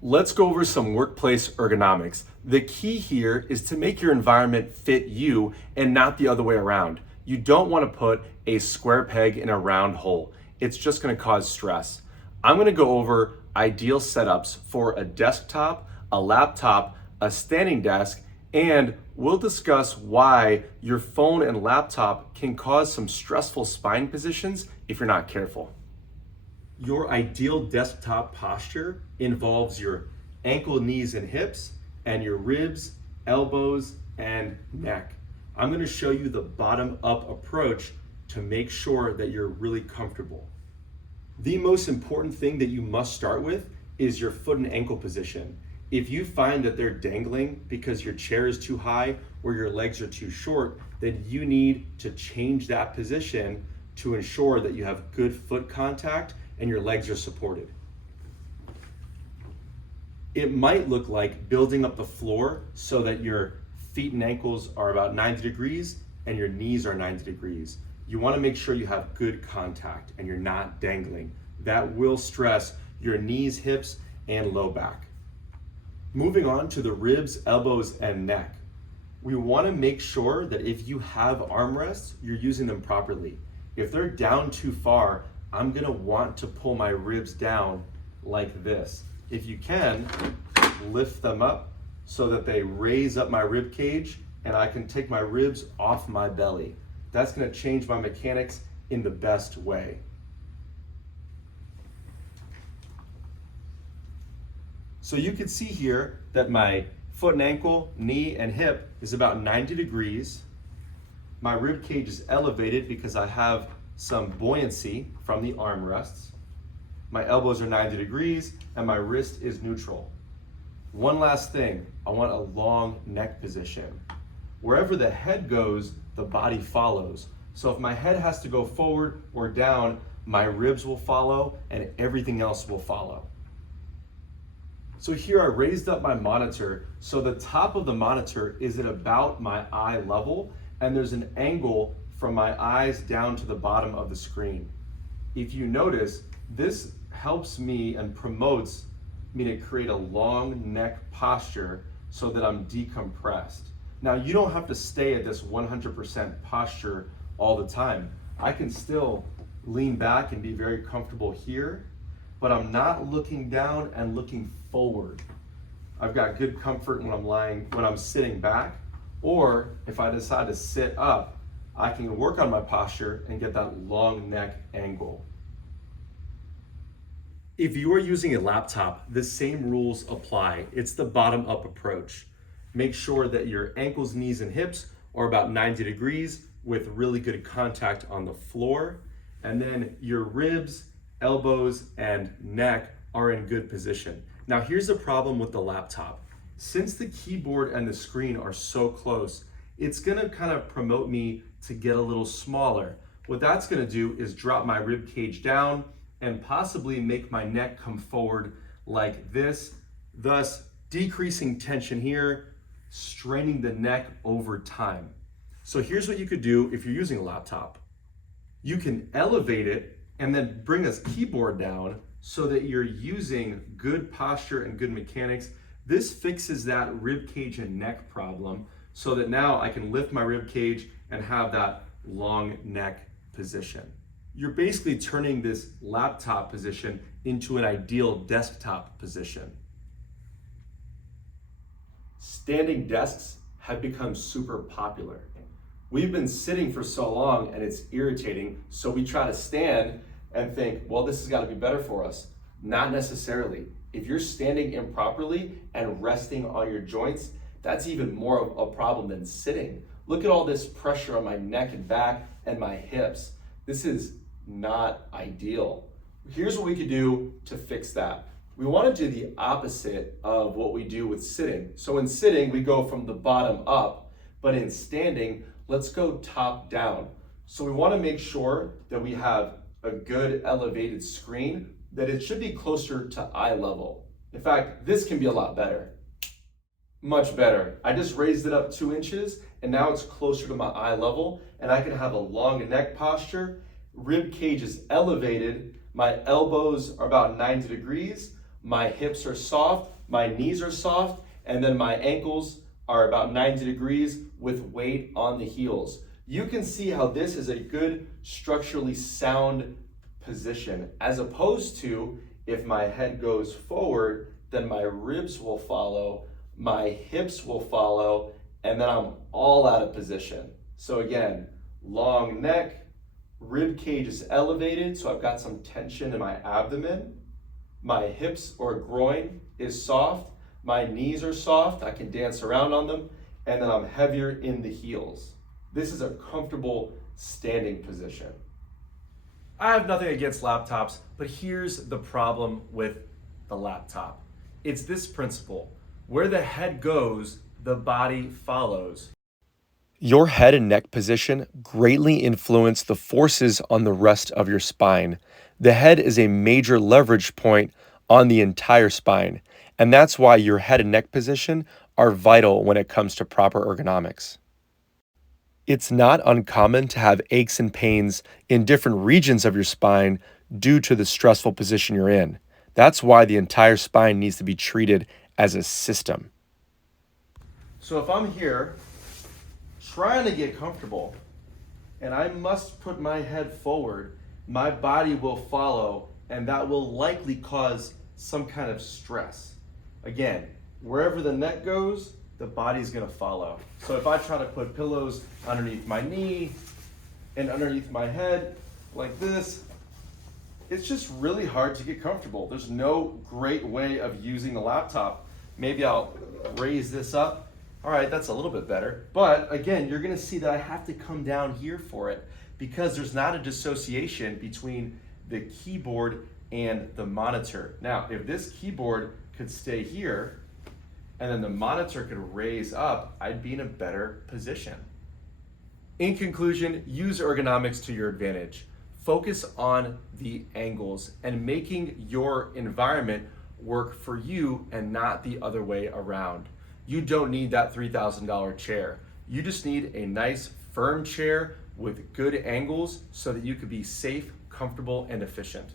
Let's go over some workplace ergonomics. The key here is to make your environment fit you and not the other way around. You don't want to put a square peg in a round hole. It's just going to cause stress. I'm going to go over ideal setups for a desktop, a laptop, a standing desk, and we'll discuss why your phone and laptop can cause some stressful spine positions if you're not careful. Your ideal desktop posture involves your ankle, knees, and hips, and your ribs, elbows, and neck. I'm going to show you the bottom-up approach to make sure that you're really comfortable. The most important thing that you must start with is your foot and ankle position. If you find that they're dangling because your chair is too high or your legs are too short, then you need to change that position to ensure that you have good foot contact and your legs are supported. It might look like building up the floor so that your feet and ankles are about 90 degrees and your knees are 90 degrees. You want to make sure you have good contact and you're not dangling. That will stress your knees, hips, and low back. Moving on to the ribs, elbows, and neck. We want to make sure that if you have armrests, you're using them properly. If they're down too far, I'm gonna want to pull my ribs down like this. If you can, lift them up so that they raise up my rib cage and I can take my ribs off my belly. That's gonna change my mechanics in the best way. So you can see here that my foot and ankle, knee, and hip is about 90 degrees. My rib cage is elevated because I have some buoyancy from the armrests. My elbows are 90 degrees and my wrist is neutral. One last thing, I want a long neck position. Wherever the head goes, the body follows. So if my head has to go forward or down, my ribs will follow and everything else will follow. So here I raised up my monitor so the top of the monitor is at about my eye level and there's an angle from my eyes down to the bottom of the screen. If you notice, this helps me and promotes me to create a long neck posture so that I'm decompressed. Now, you don't have to stay at this 100% posture all the time. I can still lean back and be very comfortable here, but I'm not looking down and looking forward. I've got good comfort when I'm sitting back, or if I decide to sit up, I can work on my posture and get that long neck angle. If you are using a laptop, the same rules apply. It's the bottom-up approach. Make sure that your ankles, knees, and hips are about 90 degrees with really good contact on the floor. And then your ribs, elbows, and neck are in good position. Now here's the problem with the laptop. Since the keyboard and the screen are so close, it's gonna kind of promote me to get a little smaller. What that's gonna do is drop my rib cage down and possibly make my neck come forward like this, thus decreasing tension here, straining the neck over time. So here's what you could do if you're using a laptop. You can elevate it and then bring a keyboard down so that you're using good posture and good mechanics. This fixes that rib cage and neck problem so that now I can lift my rib cage and have that long neck position. You're basically turning this laptop position into an ideal desktop position. Standing desks have become super popular. We've been sitting for so long and it's irritating, so we try to stand and think, well, this has got to be better for us. Not necessarily. If you're standing improperly and resting on your joints, that's even more of a problem than sitting. Look at all this pressure on my neck and back and my hips. This is not ideal. Here's what we could do to fix that. We want to do the opposite of what we do with sitting. So in sitting, we go from the bottom up, but in standing, let's go top down. So we want to make sure that we have a good elevated screen, that it should be closer to eye level. In fact, this can be a lot better. Much better. I just raised it up 2 inches and now it's closer to my eye level and I can have a long neck posture. Rib cage is elevated. My elbows are about 90 degrees. my hips are soft, my knees are soft, and then my ankles are about 90 degrees with weight on the heels. You can see how this is a good structurally sound position, as opposed to if my head goes forward, then my ribs will follow, my hips will follow, and then I'm all out of position. So again, long neck, rib cage is elevated, so I've got some tension in my abdomen. My hips or groin is soft, my knees are soft, I can dance around on them, and then I'm heavier in the heels. This is a comfortable standing position. I have nothing against laptops, but here's the problem with the laptop. It's this principle: where the head goes, the body follows. Your head and neck position greatly influence the forces on the rest of your spine. The head is a major leverage point on the entire spine, and that's why your head and neck position are vital when it comes to proper ergonomics. It's not uncommon to have aches and pains in different regions of your spine due to the stressful position you're in. That's why the entire spine needs to be treated as a system. So if I'm here trying to get comfortable and I must put my head forward, my body will follow, and that will likely cause some kind of stress. Again, wherever the neck goes, the body's gonna follow. So if I try to put pillows underneath my knee and underneath my head like this, it's just really hard to get comfortable. There's no great way of using the laptop. Maybe I'll raise this up. All right, that's a little bit better. But again, you're gonna see that I have to come down here for it because there's not a dissociation between the keyboard and the monitor. Now, if this keyboard could stay here, and then the monitor could raise up, I'd be in a better position. In conclusion, use ergonomics to your advantage. Focus on the angles and making your environment work for you and not the other way around. You don't need that $3,000 chair. You just need a nice, firm chair with good angles so that you could be safe, comfortable, and efficient.